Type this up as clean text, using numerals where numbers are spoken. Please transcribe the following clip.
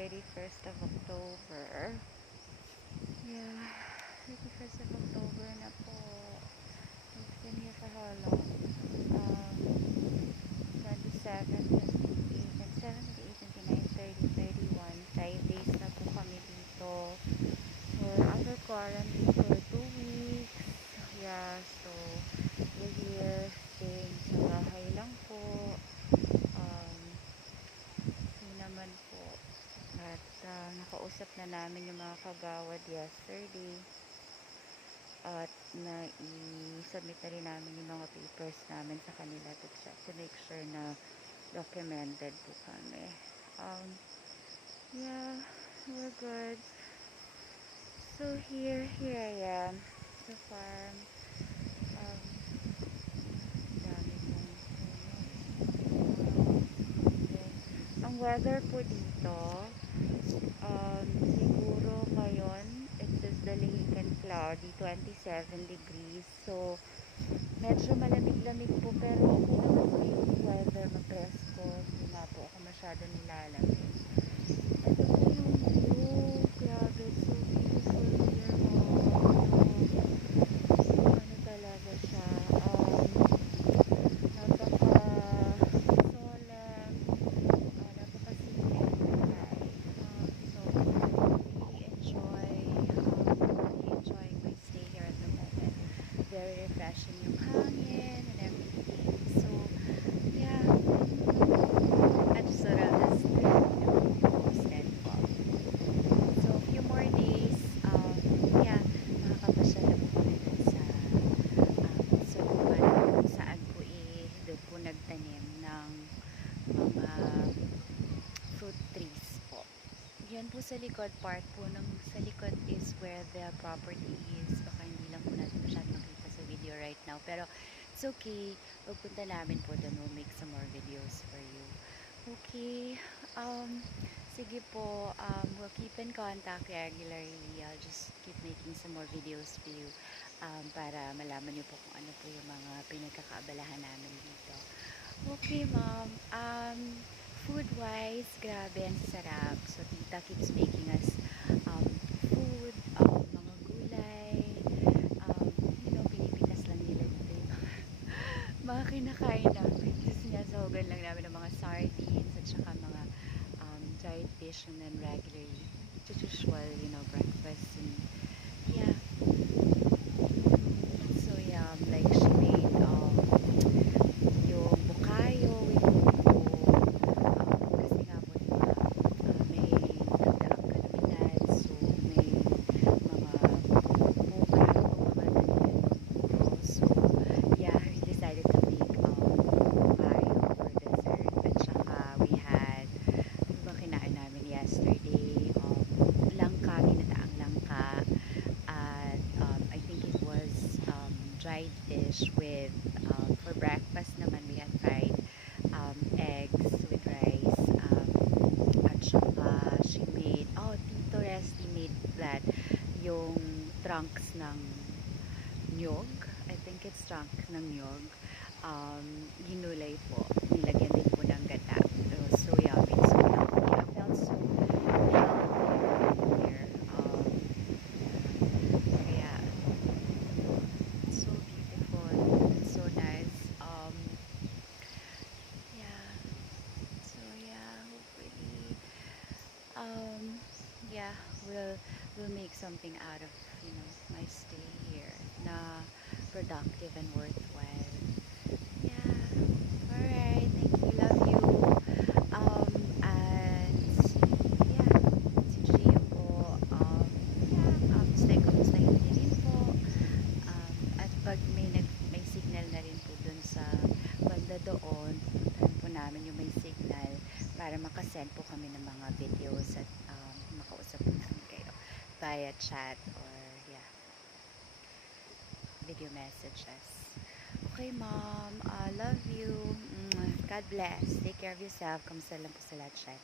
31st of October. Yeah, 31st of October na po. It's been here for how long? 27, 28, 27, 28, 29, 30, 31. 5 days na po kami dito. We're under quarantine for 2 weeks. Yeah, so we're here staying sa bahay lang po. Yun naman po. At nakausap na namin yung mga kagawad yesterday. At na-submit na rin namin yung mga papers namin sa kanila to check to make sure na documented po kami. Yeah, we're good. So here I am sa farm. Dami pong ang weather po dito, siguro ngayon it is delayed and cloudy, 27 degrees. So medyo malamig-lamig po, pero okay naman po yung weather, mapresko. Hindi nga po ako masyado nilalamig. Ito po yung view. Grabe, it's so beautiful here. Ano talaga siya? Napaka-solemn. Napaka-soothing kulay. So, really enjoying my stay here at the moment. Very refreshing yung hangin and everything. So, yeah. At sort of just posted po. So, a few more days, yeah, makakapasyal na po kami dun sa Sulban, kung saan po doon po nagtanim ng mga fruit trees po. Yan po sa likod, part po sa likod is where the property is. Baka hindi lang po natin masyadong makita sa video right now, pero it's okay. Pagpunta namin po doon, we'll make some more videos for you. Okay, sige po, we'll keep in contact regularly. I'll just keep making some more videos for you, para malaman niyo po kung ano po yung mga pinagkakaabalahan namin dito. Okay, mom. Food wise, grabe, ang sarap. So tita keeps making us food, mga gulay, pinipitas lang nila dito yung mga kinakain namin. Kasi sinasahugan lang namin ng mga sardines at saka mga dried fish, and then regularly usual, breakfast, and yeah. So yeah, like she made yung bukayo with puto, kasi nga po diba, may nagdaang kalamidad, so may mga buka o mga daniel puto. So yeah, we decided to make bukayo for dessert. At saka we had, ano ba kinain namin yesterday, langka, ginataang langka, at I think it was dried fish with for breakfast naman we had fried eggs with rice, at saka she made, Tito Resty made that, yung trunks ng nyog, I think it's trunk ng nyog, ginulay po, nilagyan din po ng gata. So yummy, so healthy. I felt so healthy here. Yeah, it's so beautiful, it's so nice. Yeah, so yeah, hopefully, yeah, we'll make something out of my stay here na productive and worthwhile. Yeah, alright, thank you, love you. And yeah, si Gia po, yeah, kamustahin niyo rin po. At pag may signal na rin po dun sa banda doon, puntahan po namin yung may signal para makasend po kami ng mga videos at makausap po namin kayo via chat or yeah, video messages. Okay, mom, I love you. God bless. Take care of yourself. Kamusta lang po sa lahat, chat.